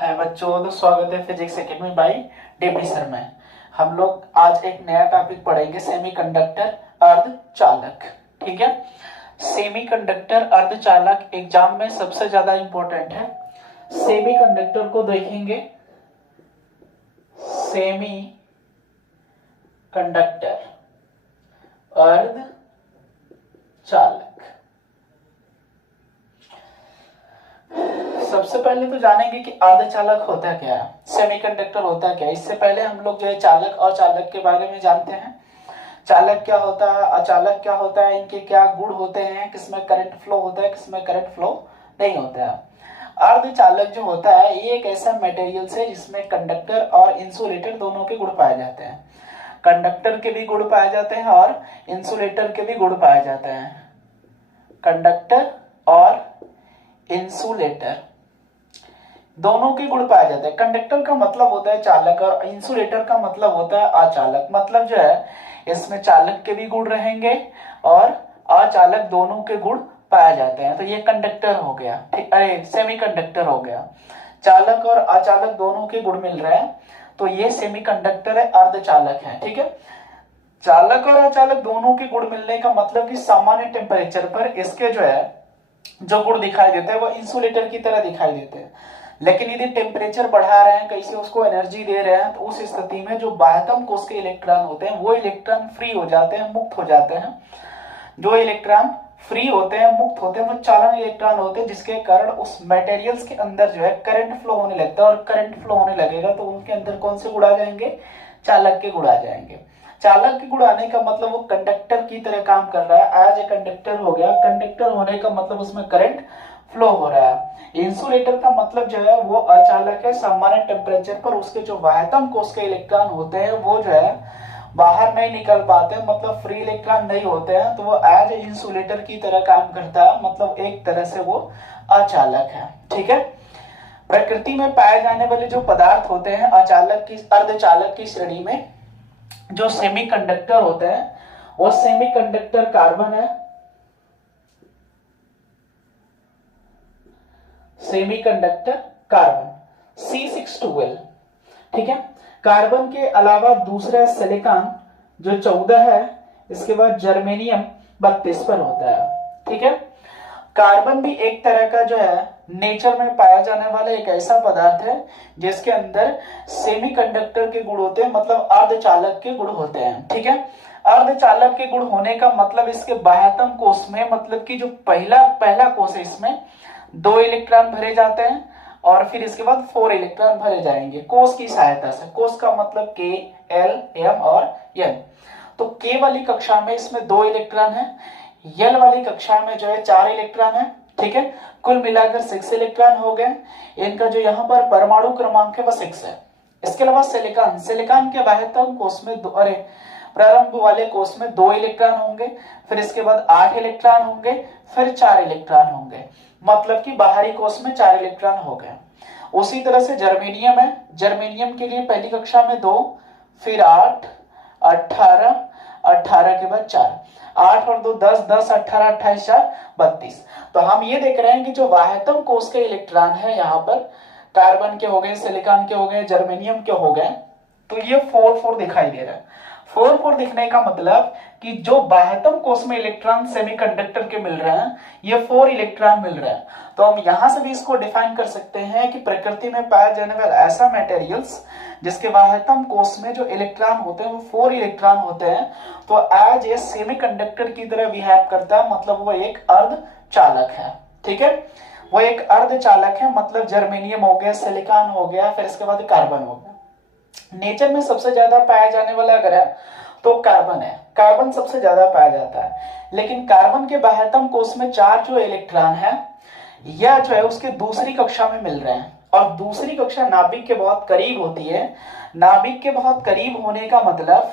है बच्चों, तो स्वागत है physics academy by DP sir में। हम लोग आज एक नया टॉपिक पढ़ेंगे, सेमीकंडक्टर अर्धचालक। ठीक है, सेमीकंडक्टर अर्धचालक एग्जाम में सबसे ज्यादा इंपॉर्टेंट है। सेमीकंडक्टर को देखेंगे, सेमी कंडक्टर अर्धचालक। सबसे पहले तो जानेंगे कि अर्धचालक होता क्या है, सेमीकंडक्टर होता क्या है। इससे पहले हम लोग जो है चालक और चालक के बारे में जानते हैं। चालक क्या होता है, अचालक क्या होता है, इनके क्या गुण होते हैं, किसमें करंट फ्लो होता है, किसमें करंट फ्लो नहीं होता है। अर्धचालक जो होता है ये एक ऐसा मटेरियल है जिसमें कंडक्टर और इंसुलेटर दोनों के गुण पाए जाते हैं। कंडक्टर के भी गुण पाए जाते हैं और इंसुलेटर के भी गुण पाए जाते हैं। कंडक्टर और इंसुलेटर दोनों के गुण पाए जाते हैं। कंडक्टर का मतलब होता है चालक और इंसुलेटर का मतलब होता है अचालक। मतलब जो है इसमें चालक के भी गुण रहेंगे और अचालक दोनों के गुण पाए जाते हैं। तो ये कंडक्टर हो गया, ठीक, अरे सेमीकंडक्टर हो गया। चालक और अचालक दोनों के गुण मिल रहे हैं तो ये सेमीकंडक्टर है, अर्धचालक है। ठीक है, चालक और अचालक दोनों के गुण मिलने का मतलब कि सामान्य टेम्परेचर पर इसके जो है जो गुण दिखाई देते हैं वो इंसुलेटर की तरह दिखाई देते हैं। लेकिन यदि टेम्परेचर बढ़ा रहे हैं, कैसे उसको एनर्जी दे रहे हैं, तो उस स्थिति में जो बाह्यतम कोश के इलेक्ट्रॉन होते हैं वो इलेक्ट्रॉन फ्री हो जाते हैं, मुक्त हो जाते हैं। जो इलेक्ट्रॉन फ्री होते हैं, मुक्त होते हैं, वो चालन इलेक्ट्रॉन होते हैं, जिसके कारण उस मटेरियल्स के अंदर जो है करंट फ्लो होने लगता है। और करंट फ्लो होने लगेगा तो उनके अंदर कौन से गुण आ जाएंगे, चालक के गुण आ जाएंगे। चालक के गुण आने का मतलब वो कंडक्टर की तरह काम कर रहा है, एज ए कंडक्टर हो गया। कंडक्टर होने का मतलब उसमें करंट फ्लो हो रहा है। इंसुलेटर का मतलब जो है वो अचालक है, सामान्य टेम्परेचर पर उसके जो बाह्यतम कोश के इलेक्ट्रॉन होते हैं वो जो है बाहर नहीं निकल पाते, मतलब फ्री इलेक्ट्रॉन नहीं होते हैं, तो वो एज इंसुलेटर की तरह काम करता है, मतलब एक तरह से वो अचालक है। ठीक है, प्रकृति में पाए जाने वाले जो पदार्थ होते हैं अचालक की अर्धचालक की श्रेणी में जो सेमीकंडक्टर होते हैं वो सेमीकंडक्टर कार्बन है, सेमीकंडक्टर कार्बन C612। ठीक है, कार्बन के अलावा दूसरा सिलिकॉन जो 14 है, इसके बाद जर्मेनियम 32 पर होता है। ठीक है, कार्बन भी एक तरह का जो है नेचर में पाया जाने वाला एक ऐसा पदार्थ है जिसके अंदर सेमीकंडक्टर के गुण होते हैं, मतलब अर्धचालक के गुण होते हैं। ठीक है, अर्धचालक के गुण होने का मतलब इसके बाह्यतम कोश में, मतलब कि जो पहला कोश है इसमें 2 इलेक्ट्रॉन भरे जाते हैं और फिर इसके बाद 4 इलेक्ट्रॉन भरे जाएंगे कोश की सहायता से। कोश का मतलब K, L, M और N। तो K वाली कक्षा में इसमें 2 इलेक्ट्रॉन है, L वाली कक्षा में जो है 4 इलेक्ट्रॉन है। ठीक है, कुल मिलाकर 6 इलेक्ट्रॉन हो गए। इनका जो यहाँ पर परमाणु क्रमांक है वह 6 है। इसके अलावा सिलिकॉन के बाह्यतम कोश में प्रारंभ वाले कोश में 2 इलेक्ट्रॉन होंगे, फिर इसके बाद 8 इलेक्ट्रॉन होंगे, फिर 4 इलेक्ट्रॉन होंगे, मतलब कि बाहरी कोश में 4 इलेक्ट्रॉन हो गए। उसी तरह से जर्मेनियम है, जर्मेनियम के लिए पहली कक्षा में 2, फिर 8, 18, 18 के बाद 4, 8 और 2 10, 10, 18, 28, 4, 32। तो हम ये देख रहे हैं कि जो बाह्यतम कोश के इलेक्ट्रॉन है यहाँ पर कार्बन के हो गए, सिलिकॉन के हो गए, जर्मेनियम के हो गए, तो ये 4-4 दिखाई दे रहा है। 4-4 दिखने का मतलब कि जो बाह्यतम कोश में इलेक्ट्रॉन सेमीकंडक्टर के मिल रहे हैं ये 4 इलेक्ट्रॉन मिल रहे हैं। तो हम यहां से भी इसको डिफाइन कर सकते हैं कि प्रकृति में पाया जाने वाला ऐसा मटेरियल्स जिसके बाह्यतम कोश में जो इलेक्ट्रॉन होते हैं वो 4 इलेक्ट्रॉन होते हैं, तो एज ए सेमीकंडक्टर की तरह बिहेव करता है, मतलब वो एक अर्धचालक है। ठीक है, वो एक अर्धचालक है, मतलब जर्मेनियम हो गया, सिलिकॉन हो गया, फिर इसके बाद कार्बन हो गया। नेचर में सबसे ज्यादा पाया जाने वाला अगर है तो कार्बन है, कार्बन सबसे ज्यादा पाया जाता है। लेकिन कार्बन के बाह्यतम कोश में 4 जो इलेक्ट्रॉन है यह जो है उसके दूसरी कक्षा में मिल रहे हैं, और दूसरी कक्षा नाभिक के बहुत करीब होती है। नाभिक के बहुत करीब होने का मतलब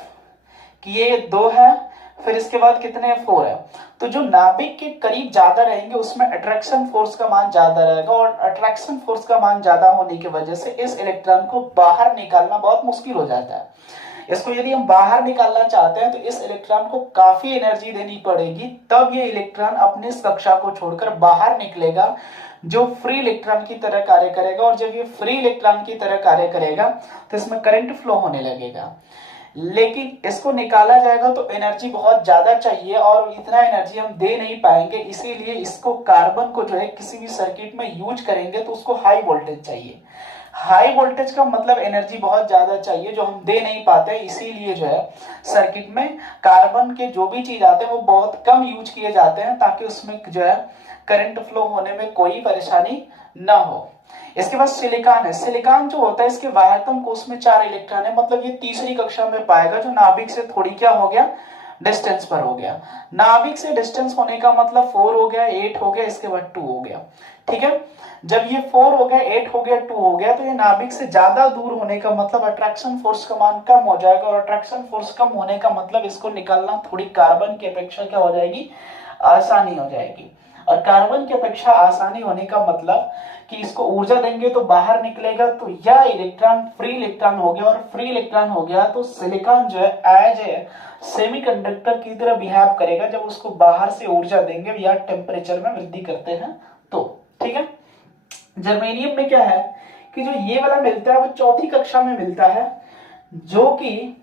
कि ये 2 है, फिर इसके बाद कितने 4 है। तो जो नाभिक के करीब ज्यादा रहेंगे उसमें अट्रैक्शन फोर्स का मान ज्यादा रहेगा, और अट्रैक्शन फोर्स का मान ज्यादा होने की वजह से इस इलेक्ट्रॉन को बाहर निकालना बहुत मुश्किल हो जाता है। इसको यदि हम बाहर निकालना चाहते हैं तो इस इलेक्ट्रॉन को काफी एनर्जी देनी पड़ेगी, तब ये इलेक्ट्रॉन अपनी इस कक्षा को छोड़कर बाहर निकलेगा, जो फ्री इलेक्ट्रॉन की तरह कार्य करेगा, और जब ये फ्री इलेक्ट्रॉन की तरह कार्य करेगा तो इसमें करंट फ्लो होने लगेगा। लेकिन इसको निकाला जाएगा तो एनर्जी बहुत ज्यादा चाहिए और इतना एनर्जी हम दे नहीं पाएंगे, इसीलिए इसको कार्बन को जो है किसी भी सर्किट में यूज करेंगे तो उसको हाई वोल्टेज चाहिए। हाई वोल्टेज का मतलब एनर्जी बहुत ज्यादा चाहिए जो हम दे नहीं पाते, इसीलिए जो है सर्किट में कार्बन के जो भी चीज आते हैं वो बहुत कम यूज किए जाते हैं ताकि उसमें जो है करंट फ्लो होने में कोई परेशानी ना हो। इसके बाद सिलिकॉन है। सिलिकॉन जो होता है इसके वायतम कोष में 4 इलेक्ट्रॉन है, मतलब ये तीसरी कक्षा में पाएगा, जो नाभिक से थोड़ी क्या हो गया, डिस्टेंस पर हो गया। नाभिक से डिस्टेंस होने का मतलब 4 हो गया, 8 हो गया, इसके बाद 2 हो गया। ठीक है, जब ये 4 हो गया, 8 हो गया, 2 हो गया, तो ये नाभिक से ज्यादा दूर होने का मतलब अट्रैक्शन फोर्स का मान कम हो जाएगा, और अट्रैक्शन फोर्स कम होने का मतलब इसको निकालना थोड़ी कार्बन की अपेक्षा क्या हो जाएगी, आसानी हो जाएगी। और कार्बन की अपेक्षा आसानी होने का मतलब कि इसको ऊर्जा देंगे तो बाहर निकलेगा, तो यह इलेक्ट्रॉन फ्री इलेक्ट्रॉन हो गया, और फ्री इलेक्ट्रॉन हो गया तो सिलिकॉन जो है एज ए सेमीकंडक्टर की तरह बिहेव करेगा जब उसको बाहर से ऊर्जा देंगे या टेम्परेचर में वृद्धि करते हैं तो। ठीक है, जर्मेनियम में क्या है कि जो ये वाला मिलता है वो चौथी कक्षा में मिलता है, जो कि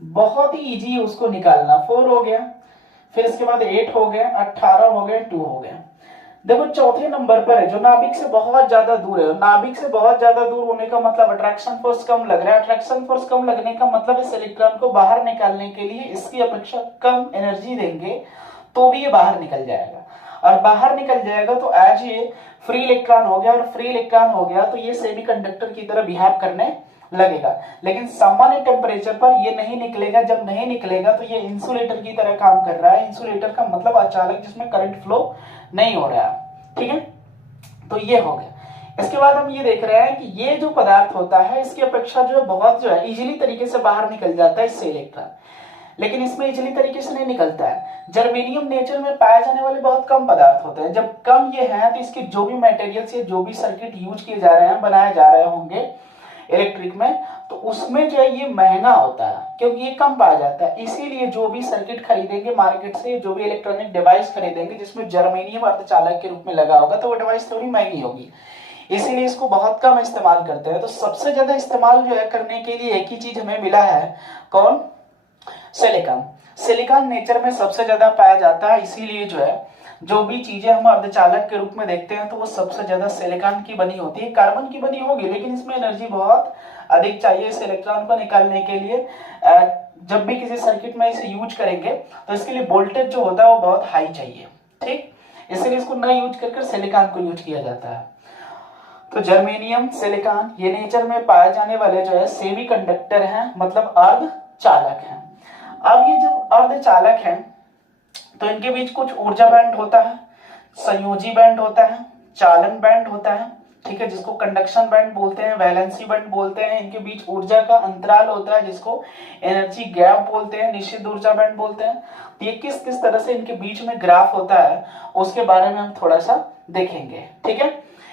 बहुत ही इजी है उसको निकालना। 4 हो गया, फिर इसके बाद 8 हो गए, 18 हो गए, 2 हो गए। देखो चौथे नंबर पर है जो नाभिक से बहुत ज्यादा दूर है। नाभिक से बहुत ज्यादा दूर होने का मतलब अट्रैक्शन फोर्स कम लग रहा है। अट्रैक्शन फोर्स कम लगने का मतलब इस इलेक्ट्रॉन को बाहर निकालने के लिए इसकी अपेक्षा कम एनर्जी देंगे तो भी ये बाहर निकल जाएगा, और बाहर निकल जाएगा तो एज ये फ्री इलेक्ट्रॉन हो गया, और फ्री इलेक्ट्रॉन हो गया तो ये सेमीकंडक्टर की तरह बिहेव करने लगेगा। लेकिन सामान्य टेम्परेचर पर ये नहीं निकलेगा। जब नहीं निकलेगा तो ये इंसुलेटर की तरह काम कर रहा है। इंसुलेटर का मतलब अचानक जिसमें करंट फ्लो नहीं हो रहा है। ठीक है, तो ये हो गया। इसके बाद हम ये देख रहे हैं कि ये जो पदार्थ होता है इसकी अपेक्षा जो है बहुत जो है इजीली तरीके से बाहर निकल जाता है इससे इलेक्ट्रॉन, लेकिन इसमें इजीली तरीके से नहीं निकलता है। जर्मेनियम नेचर में पाए जाने वाले बहुत कम पदार्थ होते हैं। जब कम ये है तो इसके जो भी मटेरियल्स या जो भी सर्किट यूज किए जा रहे हैं, बनाए जा रहे होंगे इलेक्ट्रिक में, तो उसमें जो है ये महंगा होता है क्योंकि ये कम पाया जाता है। इसीलिए जो भी सर्किट खरीदेंगे मार्केट से, जो भी इलेक्ट्रॉनिक डिवाइस खरीदेंगे जिसमें जर्मेनियम अर्धचालक के रूप में लगा होगा, तो वो डिवाइस थोड़ी महंगी होगी, इसीलिए इसको बहुत कम इस्तेमाल करते हैं। तो सबसे ज्यादा इस्तेमाल जो है करने के लिए एक ही चीज हमें मिला है, कौन, सिलिकॉन। सिलिकॉन नेचर में सबसे ज्यादा पाया जाता है, इसीलिए जो है जो भी चीजें हम अर्धचालक के रूप में देखते हैं तो वो सबसे ज्यादा सिलिकॉन की बनी होती है। कार्बन की बनी होगी लेकिन इसमें एनर्जी बहुत अधिक चाहिए इस इलेक्ट्रॉन को निकालने के लिए। जब भी किसी सर्किट में इसे यूज करेंगे तो इसके लिए वोल्टेज जो होता है वो बहुत हाई चाहिए। ठीक, इसलिए इसको न यूज कर सिलिकॉन को यूज किया जाता है। तो जर्मेनियम, सिलिकॉन ये नेचर में पाए जाने वाले जो है सेमीकंडक्टर हैं, मतलब अर्धचालक हैं। अब ये जब अर्धचालक हैं तो इनके बीच कुछ ऊर्जा बैंड होता है, संयोजी बैंड होता है, चालन बैंड होता है, ठीक है, जिसको कंडक्शन बैंड बोलते हैं, वैलेंसी बैंड बोलते हैं। इनके बीच ऊर्जा का अंतराल होता है जिसको एनर्जी गैप बोलते हैं, निश्चित ऊर्जा बैंड बोलते हैं। ये किस किस तरह से इनके बीच में ग्राफ होता है उसके बारे में हम थोड़ा सा देखेंगे। ठीक है,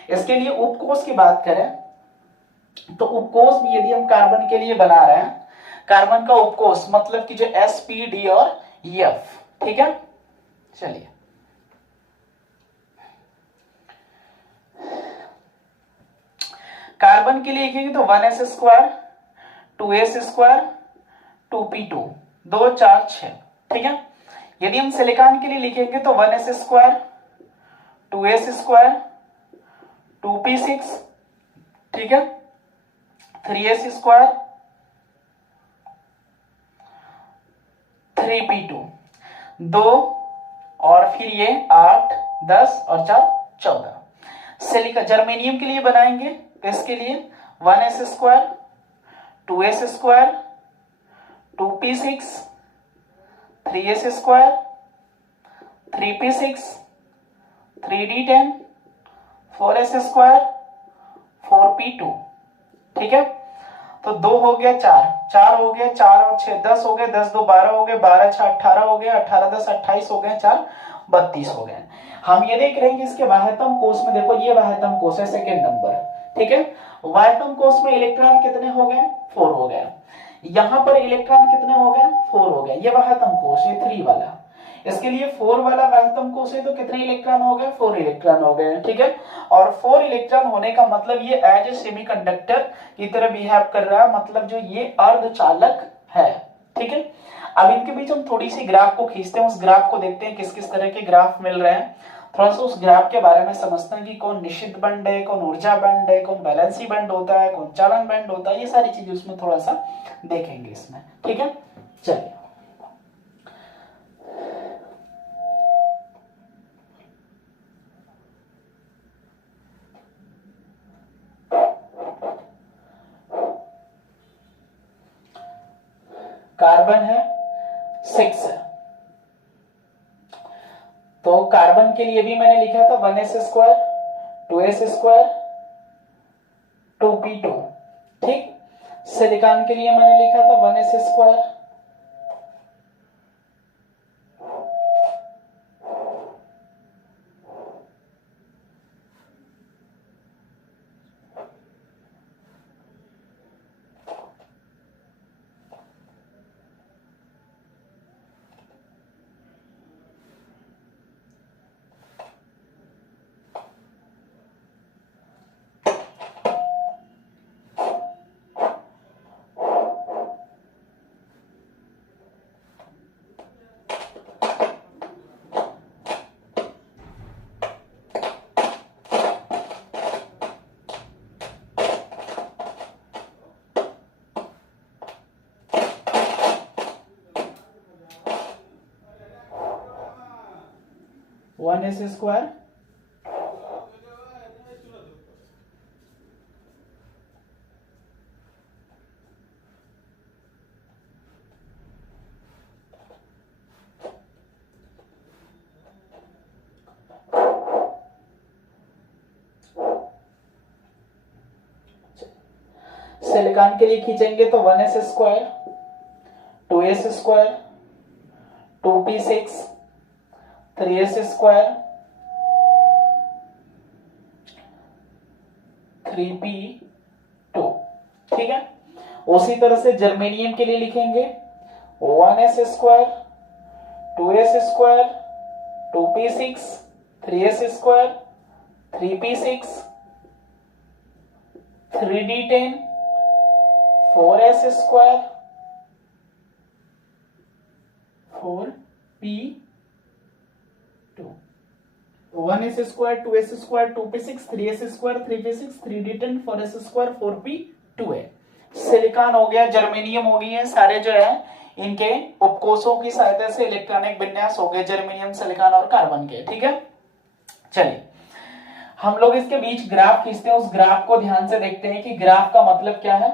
इसके लिए उपकोष की बात करें तो उपकोष भी यदि हम कार्बन के लिए बना रहे हैं, कार्बन का उपकोष मतलब कि जो sp, d और f, ठीक है। चलिए कार्बन के लिए लिखेंगे तो 1s², 2s², 2p2, 2 4 6, ठीक है। यदि हम सिलिकॉन के लिए लिखेंगे तो 1s², 2s², 2p6, ठीक है, 3s², 3p2, 2 और फिर ये 8, 10 और 4 14। सिलिकॉन जर्मेनियम के लिए बनाएंगे तो इसके लिए 1s², 2s², 2p6, 3s², 3p6, 3d10, 4s², 4p2, ठीक है। तो 2 हो गया 4, 4 हो गया, 4 और 6 10 हो गए, 10 2 12 हो गए, 12 6 18 हो गए, 18 10 28 हो गए, 4 32 हो गए। हम ये देख रहे हैं कि इसके वाह्यतम कोष में, देखो ये वाह्यतम कोष है सेकेंड नंबर, ठीक है। वाह्यतम कोष में इलेक्ट्रॉन कितने हो गए, 4 हो गए। यहां पर इलेक्ट्रॉन कितने हो गए, 4 हो गए। ये वाह्यतम कोष, ये 3 वाला। इसके लिए 4 वाला महत्तम कोश है तो कितने इलेक्ट्रॉन हो गए, 4 इलेक्ट्रॉन हो गए, ठीक है। और 4 इलेक्ट्रॉन होने का मतलब ये एज ए सेमीकंडक्टर की तरह बिहेव कर रहा है, मतलब जो ये अर्धचालक है, ठीक है। अब इनके बीच हम थोड़ी सी ग्राफ को खींचते हैं, उस ग्राफ को देखते हैं किस किस तरह के ग्राफ मिल रहे हैं, थोड़ा सा उस ग्राफ के बारे में समझते हैं कि कौन निश्चित बंड है, कौन ऊर्जा बंड है, कौन बैलेंसी बंड होता है, कौन चालन बंड होता है, ये सारी चीजें उसमें थोड़ा सा देखेंगे इसमें, ठीक है। चलिए कार्बन है 6 है, तो कार्बन के लिए भी मैंने लिखा था 1s² 2s² 2p2, ठीक। सिलिकॉन के लिए मैंने लिखा था 1s² 1s²। सिलिकॉन के लिए खींचेंगे तो 1s², 2s², 2p6, 3s², 3p2, ठीक है। उसी तरह से जर्मेनियम के लिए लिखेंगे 1s², 2s², 2p6, 3s², 3p6, 3d10, 4s², 4p2, 1s², 2s², 2p6, 3s², 3p6, 3d10, 4s², 4p2 है। सिलिकॉन हो गया, जर्मेनियम हो गई है, सारे जो है इनके उपकोषों की सहायता से इलेक्ट्रॉनिक विन्यास हो गए जर्मेनियम, सिलिकॉन और कार्बन के, ठीक है। चलिए हम लोग इसके बीच ग्राफ खींचते हैं, उस ग्राफ को ध्यान से देखते हैं कि ग्राफ का मतलब क्या है।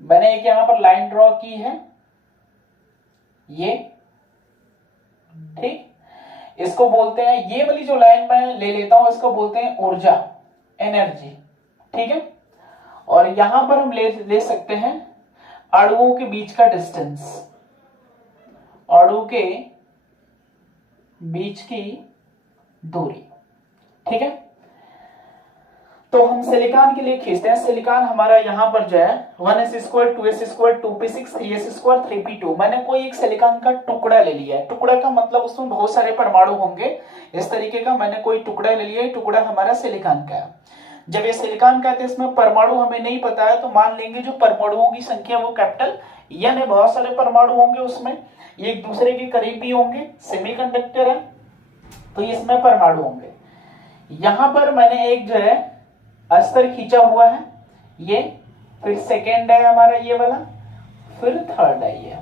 मैंने एक यहां पर लाइन ड्रॉ की है, ये, ठीक। इसको बोलते हैं, ये वाली जो लाइन मैं ले लेता हूं इसको बोलते हैं ऊर्जा, एनर्जी, ठीक है। और यहां पर हम ले सकते हैं अणुओं के बीच का डिस्टेंस, अणु के बीच की दूरी, ठीक है। तो हम सिलिकॉन के लिए खींचते हैं। सिलिकॉन हमारा यहां पर जो है 1s², 2s², 2p6, 3s², 3p2। मैंने कोई एक सिलिकॉन का टुकड़ा ले लिया है। टुकड़ा का मतलब उसमें बहुत सारे परमाणु होंगे, इस तरीके का मैंने कोई टुकड़ा ले लिया है। टुकड़ा हमारा सिलिकॉन का है। जब ये सिलिकॉन का है तो इसमें परमाणु हमें नहीं पता है, तो मान लेंगे जो परमाणुओं की संख्या वो कैपिटल एन है, बहुत सारे परमाणु होंगे उसमें, ये एक दूसरे के करीब भी होंगे, सेमीकंडक्टर है तो इसमें परमाणु होंगे। यहां पर मैंने एक जो है अस्तर खींचा हुआ है, ये, फिर सेकेंड है हमारा ये वाला, फिर थर्ड है ये,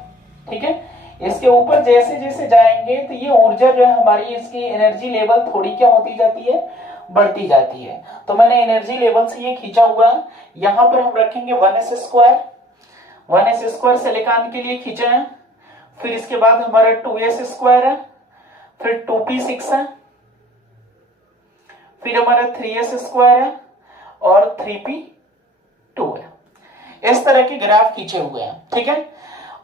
ठीक है। इसके ऊपर जैसे जैसे जाएंगे तो ये ऊर्जा जो है हमारी, इसकी एनर्जी लेवल थोड़ी क्या होती जाती है, बढ़ती जाती है। तो मैंने एनर्जी लेवल से ये खींचा हुआ है। यहां पर हम रखेंगे 1s², 1s² सिलिकॉन के लिए खींचे हैं। फिर इसके बाद हमारा 2s² है, फिर 2p6 है, फिर हमारा 3s² है और 3p2 है। इस तरह के ग्राफ खींचे हुए हैं, ठीक है।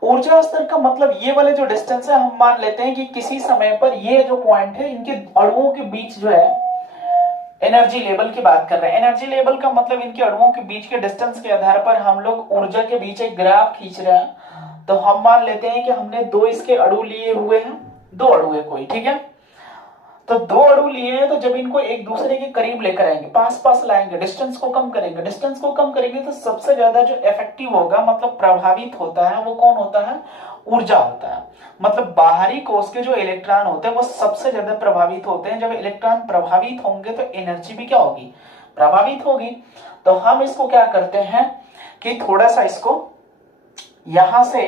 ऊर्जा स्तर का मतलब ये वाले जो डिस्टेंस है, हम मान लेते हैं कि किसी समय पर ये जो पॉइंट है, इनके अणुओं के बीच जो है, एनर्जी लेवल की बात कर रहे हैं। एनर्जी लेवल का मतलब इनके अणुओं के बीच के डिस्टेंस के आधार पर हम लोग ऊर्जा के बीच एक ग्राफ खींच रहे हैं। तो हम मान लेते हैं कि हमने 2 इसके अणु लिए हुए हैं, दो अणु है कोई, ठीक है। तो दो अणु लिए हैं, तो जब इनको एक दूसरे के करीब लेकर आएंगे, पास पास लाएंगे, डिस्टेंस को कम करेंगे, डिस्टेंस को कम करेंगे, तो सबसे ज्यादा जो इफेक्टिव होगा, मतलब प्रभावित होता है, वो कौन होता है? ऊर्जा होता है। मतलब बाहरी कोश के जो इलेक्ट्रॉन होते हैं वो सबसे ज्यादा प्रभावित होते हैं। जब इलेक्ट्रॉन प्रभावित होंगे तो एनर्जी भी क्या होगी? प्रभावित होगी। तो हम इसको क्या करते हैं कि थोड़ा सा इसको यहां से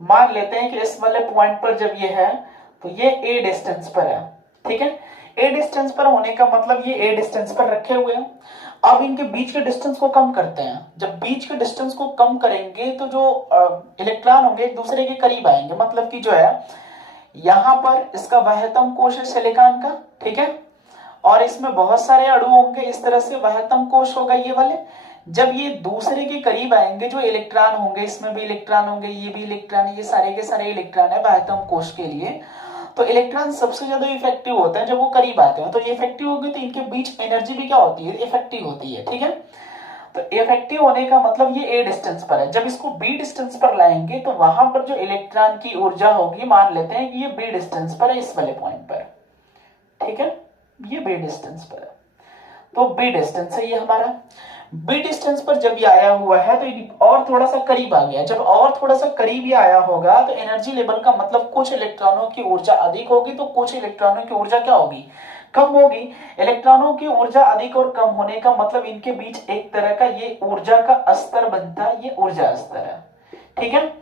मान लेते हैं कि इस वाले पॉइंट पर जब ये है तो ये ए डिस्टेंस पर है, ठीक है। ए डिस्टेंस पर होने का मतलब ये ए डिस्टेंस पर रखे हुए हैं। अब इनके बीच के डिस्टेंस को कम करते हैं। जब बीच के डिस्टेंस को कम करेंगे तो जो इलेक्ट्रॉन होंगे एक दूसरे के करीब आएंगे। मतलब कि जो है यहां पर इसका वहतम कोश है सिलिकॉन का, ठीक है, और इसमें बहुत सारे अणु होंगे, इस तरह से वहतम कोश होगा ये वाले। जब ये दूसरे के करीब आएंगे, जो इलेक्ट्रॉन होंगे, इसमें भी इलेक्ट्रॉन होंगे, ये भी इलेक्ट्रॉन है, ये सारे के सारे इलेक्ट्रॉन है वहतम कोश के लिए। तो इलेक्ट्रॉन सबसे ज्यादा इफेक्टिव होते हैं जब वो करीब आते हैं। तो इफेक्टिव होगी तो इनके बीच एनर्जी भी क्या होती है? इफेक्टिव होती है, ठीक है। तो इफेक्टिव होने का मतलब ये ए डिस्टेंस पर है। जब इसको बी डिस्टेंस पर लाएंगे तो वहां पर जो इलेक्ट्रॉन की ऊर्जा होगी, मान लेते हैं कि ये बी डिस्टेंस पर है, इस वाले पॉइंट पर, ठीक है, ये बी डिस्टेंस पर है। तो बी डिस्टेंस है ये हमारा। बी डिस्टेंस पर जब ये आया हुआ है तो और थोड़ा सा करीब आ गया। जब और थोड़ा सा करीब ये आया होगा तो एनर्जी लेवल का मतलब कुछ इलेक्ट्रॉनों की ऊर्जा अधिक होगी तो कुछ इलेक्ट्रॉनों की ऊर्जा क्या होगी? कम होगी। इलेक्ट्रॉनों की ऊर्जा अधिक और कम होने का मतलब इनके बीच एक तरह का ये ऊर्जा का स्तर बनता है, ये ऊर्जा स्तर है, ठीक है।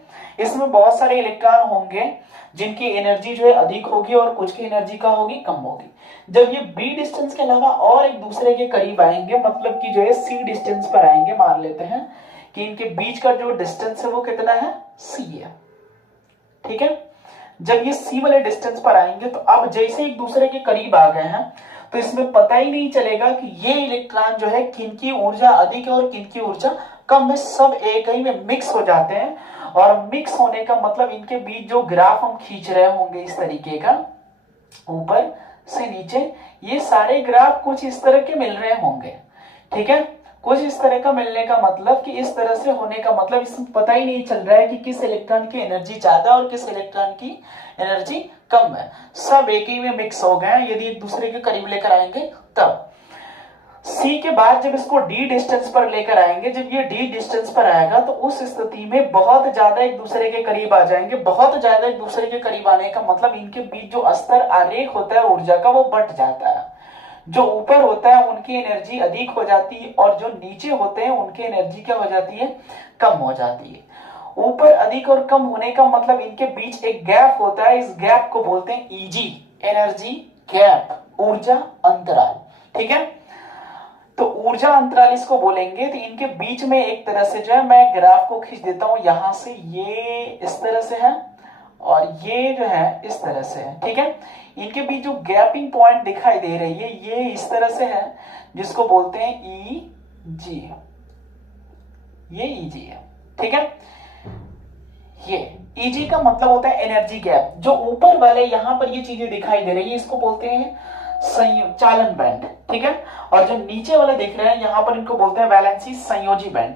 इसमें बहुत सारे इलेक्ट्रॉन होंगे जिनकी एनर्जी जो है अधिक होगी और कुछ की एनर्जी का होगी? कम होगी। जब ये बी डिस्टेंस के अलावा और एक दूसरे के करीब आएंगे, मतलब कि जो है सी डिस्टेंस पर आएंगे, मान लेते हैं कि इनके बीच का जो डिस्टेंस है वो कितना है? सी है, ठीक है। जब ये सी वाले डिस्टेंस पर आएंगे तो अब जैसे एक दूसरे के करीब आ गए हैं तो इसमें पता ही नहीं चलेगा कि ये इलेक्ट्रॉन जो है किनकी ऊर्जा अधिक है और किनकी ऊर्जा कम है। सब एक ही में मिक्स हो जाते हैं। और मिक्स होने का मतलब इनके बीच जो ग्राफ हम खींच रहे होंगे इस तरीके का, ऊपर से नीचे, ये सारे ग्राफ कुछ इस तरह के मिल रहे होंगे, ठीक है। कुछ इस तरह का मिलने का मतलब कि इस तरह से होने का मतलब इसमें पता ही नहीं चल रहा है कि किस इलेक्ट्रॉन की एनर्जी ज्यादा और किस इलेक्ट्रॉन की एनर्जी कम है। सब एक ही में मिक्स हो गए यदि एक दूसरे के करीब लेकर आएंगे तब। सी के बाद जब इसको डी डिस्टेंस पर लेकर आएंगे, जब ये डी डिस्टेंस पर आएगा तो उस स्थिति में बहुत ज्यादा एक दूसरे के करीब आ जाएंगे। बहुत ज्यादा एक दूसरे के करीब आने का मतलब इनके बीच जो स्तर आरेख होता है ऊर्जा का वो बढ़ जाता है। जो ऊपर होता है उनकी एनर्जी अधिक हो जाती है और जो नीचे होते हैं उनकी एनर्जी क्या हो जाती है? कम हो जाती है। ऊपर अधिक और कम होने का मतलब इनके बीच एक गैप होता है, इस गैप को बोलते हैं ईजी, एनर्जी गैप, ऊर्जा अंतराल, ठीक है। तो ऊर्जा अंतराल इसको बोलेंगे। तो इनके बीच में एक तरह से जो है, मैं ग्राफ को खींच देता हूं यहां से, ये इस तरह से है और ये जो है इस तरह से है, ठीक है। इनके बीच जो गैपिंग पॉइंट दिखाई दे रही है ये इस तरह से है, जिसको बोलते हैं ई जी, ये ई जी है, ठीक है। ये ईजी का मतलब होता है एनर्जी गैप। जो ऊपर वाले यहां पर ये चीजें दिखाई दे रही है इसको बोलते हैं चालन बैंड, ठीक है। और जो नीचे वाले देख रहे हैं यहां पर इनको बोलते हैं वैलेंसी संयोजी बैंड।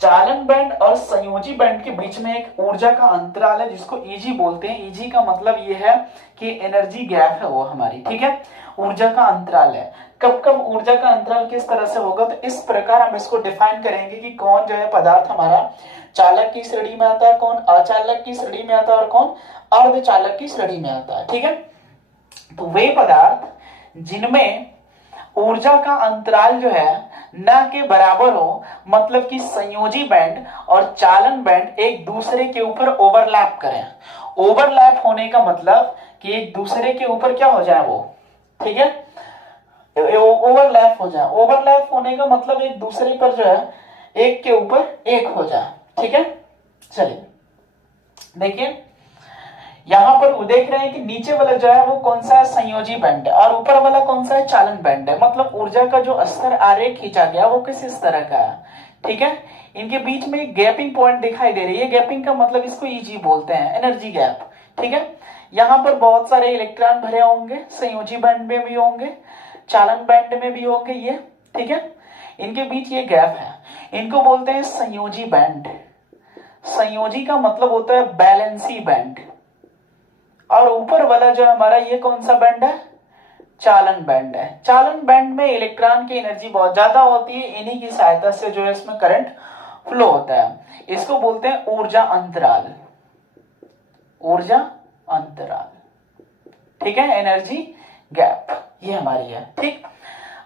चालन बैंड और संयोजी बैंड के बीच में एक ऊर्जा का अंतराल है जिसको ईजी बोलते हैं। ईजी का मतलब ये है कि एनर्जी गैप है वो हमारी, ठीक है, ऊर्जा का अंतराल है। कब कब ऊर्जा का अंतराल किस तरह से होगा, तो इस प्रकार हम इसको डिफाइन करेंगे कि कौन जो है पदार्थ हमारा चालक की श्रेणी में आता है, कौन अचालक की श्रेणी में आता है और कौन अर्धचालक की श्रेणी में आता है, ठीक है। तो वे पदार्थ जिनमें ऊर्जा का अंतराल जो है न के बराबर हो, मतलब कि संयोजी बैंड और चालन बैंड एक दूसरे के ऊपर ओवरलैप करें। ओवरलैप होने का मतलब कि एक दूसरे के ऊपर क्या हो जाए वो, ठीक है, ओवरलैप हो जाए। ओवरलैप होने का मतलब एक दूसरे पर जो है एक के ऊपर एक हो जाए, ठीक है। चलिए देखिए यहां पर देख रहे हैं कि नीचे वाला जो है वो कौन सा है? संयोजी बैंड है, और ऊपर वाला कौन सा है? चालन बैंड है। मतलब ऊर्जा का जो स्तर आरेख खींचा गया वो किस इस तरह का है, ठीक है। इनके बीच में एक गैपिंग पॉइंट दिखाई दे रही है। गैपिंग का मतलब इसको ईजी बोलते हैं, एनर्जी गैप, ठीक है। यहाँ पर बहुत सारे इलेक्ट्रॉन भरे होंगे, संयोजी बैंड में भी होंगे, चालन बैंड में भी होंगे ये, ठीक है। इनके बीच ये गैप है, इनको बोलते हैं संयोजी बैंड। संयोजी का मतलब होता है बैलेंसी बैंड, और ऊपर वाला जो हमारा ये कौन सा बैंड है, चालन बैंड है। चालन बैंड में इलेक्ट्रॉन की एनर्जी बहुत ज्यादा होती है, इन्हीं की सहायता से जो है इसमें करंट फ्लो होता है। इसको बोलते हैं ऊर्जा अंतराल, ऊर्जा अंतराल, ठीक है, एनर्जी गैप, ये हमारी है। ठीक,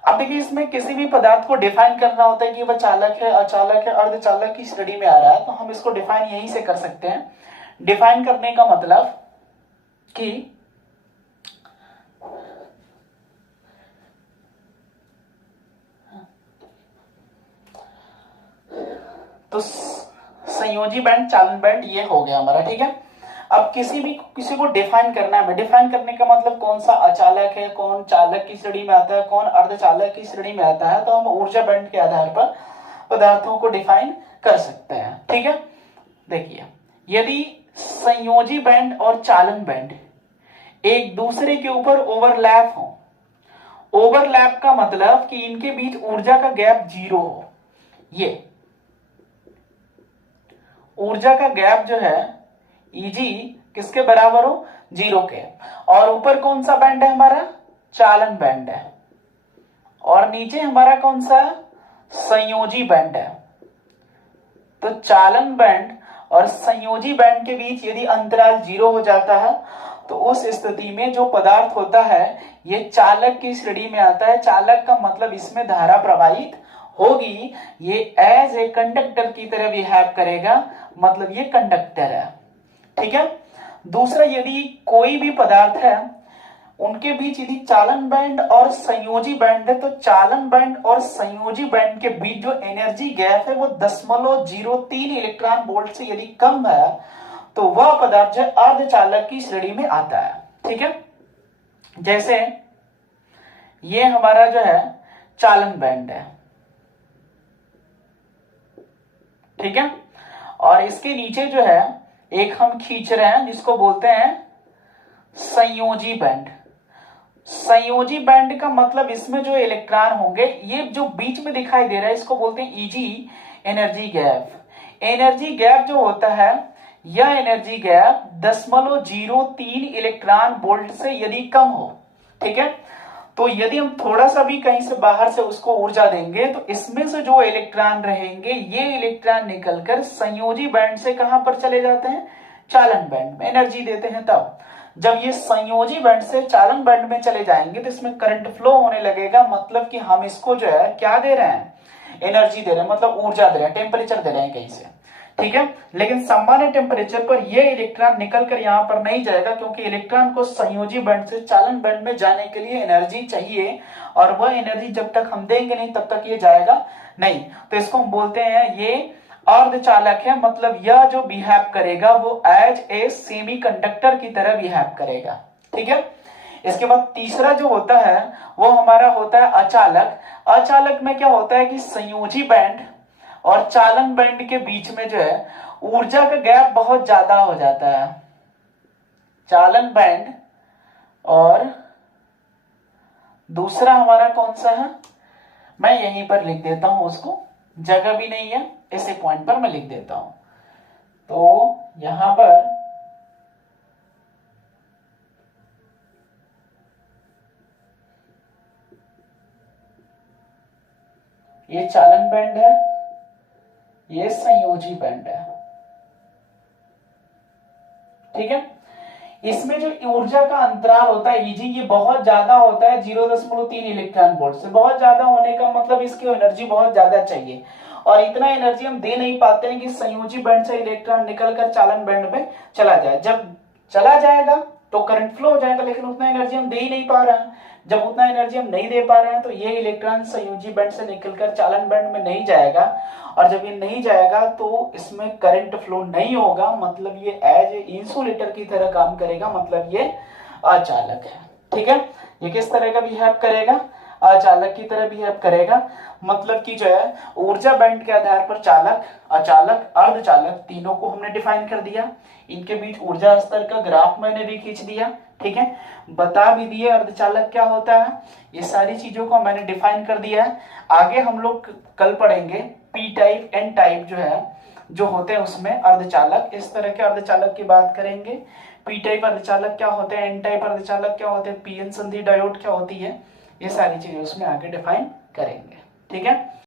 अब देखिए इसमें किसी भी पदार्थ को डिफाइन करना होता है कि वह चालक है, अचालक है, अर्धचालक की श्रेणी में आ रहा है, तो हम इसको डिफाइन यहीं से कर सकते हैं। डिफाइन करने का मतलब कि तो संयोजी बैंड, चालन बैंड, ये हो गया हमारा। ठीक है, अब किसी को डिफाइन करना है। डिफाइन करने का मतलब कौन सा अचालक है, कौन चालक की श्रेणी में आता है, कौन अर्धचालक की श्रेणी में आता है, तो हम ऊर्जा बैंड के आधार पर पदार्थों को डिफाइन कर सकते हैं। ठीक है, देखिए यदि संयोजी बैंड और चालन बैंड एक दूसरे के ऊपर ओवरलैप हो, ओवरलैप का मतलब कि इनके बीच ऊर्जा का गैप 0 हो, ये ऊर्जा का गैप जो है Eg किसके बराबर हो, 0 के, और ऊपर कौन सा बैंड है हमारा, चालन बैंड है, और नीचे हमारा कौन सा संयोजी बैंड है। तो चालन बैंड और संयोजी बैंड के बीच यदि अंतराल 0 हो जाता है तो उस स्थिति में जो पदार्थ होता है ये चालक की श्रेणी में आता है। चालक का मतलब इसमें धारा प्रवाहित होगी, ये एज ए कंडक्टर की तरह बिहेव करेगा, मतलब ये कंडक्टर है। ठीक है, दूसरा यदि कोई भी पदार्थ है उनके बीच यदि चालन बैंड और संयोजी बैंड है, तो चालन बैंड और संयोजी बैंड के बीच जो एनर्जी गैप है वो 0.03 इलेक्ट्रॉन वोल्ट से यदि कम है तो वह पदार्थ जो अर्धचालक की श्रेणी में आता है। ठीक है, जैसे ये हमारा जो है चालन बैंड है, ठीक है, और इसके नीचे जो है एक हम खींच रहे हैं जिसको बोलते हैं संयोजी बैंड। संयोजी बैंड का मतलब इसमें जो इलेक्ट्रॉन होंगे ये जो बीच में दिखाई दे रहा है इसको बोलते हैं Eg, energy gap. Energy gap जो होता है यह एनर्जी गैप 0.03 इलेक्ट्रॉन वोल्ट से यदि कम हो, ठीक है, तो यदि हम थोड़ा सा भी कहीं से बाहर से उसको ऊर्जा देंगे तो इसमें से जो इलेक्ट्रॉन रहेंगे ये इलेक्ट्रॉन निकलकर संयोजी बैंड से कहां पर चले जाते हैं, चालन बैंड में एनर्जी देते हैं। तब जब ये संयोजी बैंड से चालन बैंड में चले जाएंगे तो इसमें करंट फ्लो होने लगेगा, मतलब कि हम इसको जो है क्या दे रहे हैं, एनर्जी दे रहे हैं, मतलब ऊर्जा दे रहे हैं, टेम्परेचर दे रहे हैं कहीं से। ठीक है, लेकिन सामान्य टेम्परेचर पर ये इलेक्ट्रॉन निकलकर यहां पर नहीं जाएगा क्योंकि इलेक्ट्रॉन को संयोजी बैंड से चालन बैंड में जाने के लिए एनर्जी चाहिए, और वह एनर्जी जब तक हम देंगे नहीं तब तक ये जाएगा नहीं। तो इसको हम बोलते हैं ये अर्धचालक है, मतलब यह जो बिहेव करेगा वो एज ए सेमीकंडक्टर की तरह बिहेव करेगा। ठीक है, इसके बाद तीसरा जो होता है वो हमारा होता है अचालक। अचालक में क्या होता है कि संयोजी बैंड और चालन बैंड के बीच में जो है ऊर्जा का गैप बहुत ज्यादा हो जाता है। चालन बैंड और दूसरा हमारा कौन सा है, मैं यहीं पर लिख देता हूं, उसको जगह भी नहीं है इसी पॉइंट पर मैं लिख देता हूं। तो यहां पर ये चालन बैंड है, ये संयोजी बैंड है। ठीक है, इसमें जो ऊर्जा का अंतराल होता है Eg ये बहुत ज्यादा होता है, 0.3 इलेक्ट्रॉन वोल्ट से। बहुत ज्यादा होने का मतलब इसकी एनर्जी बहुत ज्यादा चाहिए, और इतना एनर्जी हम दे नहीं पाते हैं कि संयोजी बैंड से इलेक्ट्रॉन निकलकर चालन बैंड में चला जाए। जब चला जाएगा तो करंट फ्लो हो जाएगा, लेकिन उतना एनर्जी हम दे ही नहीं पा रहे हैं। जब उतना एनर्जी हम नहीं दे पा रहे हैं तो ये इलेक्ट्रॉन संयोजी बैंड से निकलकर चालन बैंड में नहीं जाएगा, और जब ये नहीं जाएगा तो इसमें करंट फ्लो नहीं होगा, मतलब ये एज ए इंसुलेटर की तरह काम करेगा, मतलब ये अचालक है। ठीक है, ये किस तरह का बिहेव करेगा, अचालक की तरह बिहेव करेगा, मतलब कि जो है ऊर्जा बैंड के आधार पर चालक, अचालक, अर्धचालक तीनों को हमने डिफाइन कर दिया। इनके बीच ऊर्जा स्तर का ग्राफ मैंने भी खींच दिया। ठीक है, बता भी दिए अर्धचालक क्या होता है, ये सारी चीजों को मैंने डिफाइन कर दिया है। आगे हम लोग कल पढ़ेंगे पी टाइप, एन टाइप जो है जो होते हैं उसमें अर्धचालक, इस तरह के अर्धचालक की बात करेंगे। पी टाइप अर्धचालक क्या होते हैं, एन टाइप अर्धचालक क्या होते हैं, पीएन संधि डायोड क्या होती है, ये सारी चीजें उसमें आगे डिफाइन करेंगे। ठीक है।